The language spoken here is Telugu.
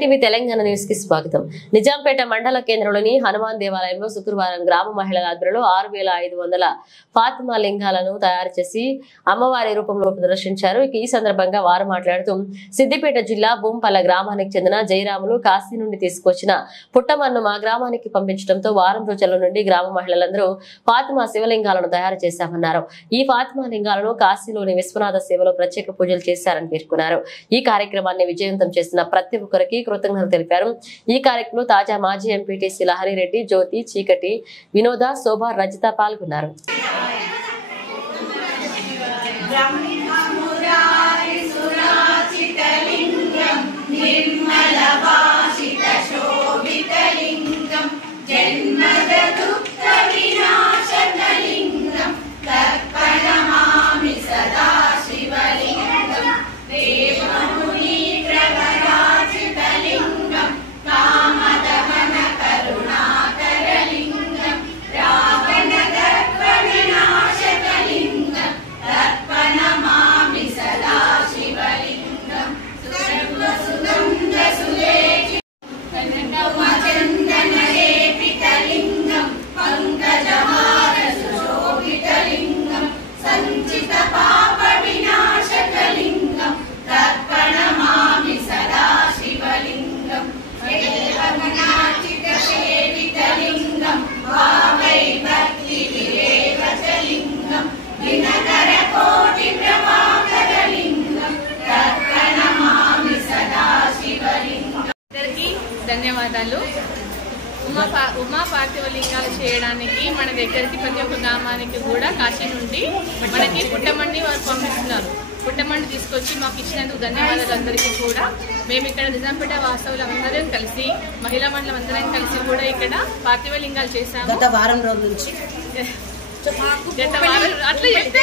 9 తెలంగాణ న్యూస్ కి స్వాగతం. నిజాంపేట మండల కేంద్రంలోని హనుమాన్ దేవాలయంలో శుక్రవారం గ్రామ మహిళల ఆధ్వర్యంలో 6500 ఫాతిమా లింగాలను తయారు చేసి అమ్మవారి రూపంలో ప్రదర్శించారు. ఈ సందర్భంగా వారు మాట్లాడుతూ సిద్దిపేట జిల్లా బూంపల్ల గ్రామానికి చెందిన జయరాములు కాశీ నుండి తీసుకొచ్చిన పుట్టమన్ను మా గ్రామానికి పంపించడంతో వారం రోజుల నుండి గ్రామ మహిళలందరూ ఫాతిమా శివలింగాలను తయారు చేశామన్నారు. ఈ ఫాతిమా లింగాలను కాశీలోని విశ్వనాథ సేవలో ప్రత్యేక పూజలు చేశారని పేర్కొన్నారు. ఈ కార్యక్రమాన్ని విజయవంతం చేసిన ప్రతి ఒక్కరికి కృతజ్ఞతలు తెలిపారు. ఈ కార్యక్రమంలో తాజా మాజీ ఎంపీటీసీ లహరిరెడ్డి, జ్యోతి, చీకటి, వినోద, శోభ, రజిత పాల్గొన్నారు. ధన్యవాదాలు. ఉమా పార్థివ లింగాలు చేయడానికి మన దగ్గరికి ప్రతి ఒక్క గ్రామానికి కూడా కాశీ నుండి మనకి పుట్టమండి వారు పంపిస్తున్నారు. పుట్టమండి తీసుకొచ్చి మాకు ఇచ్చినందుకు ధన్యవాదాలు అందరికీ కూడా. మేము ఇక్కడ నిజాంపేట వాస్తవులు అందరం కలిసి, మహిళా మండలం అందరం కలిసి కూడా ఇక్కడ పార్థివ లింగాలు చేశాము. గత వారం రోజుల నుంచి అట్లా చెప్తే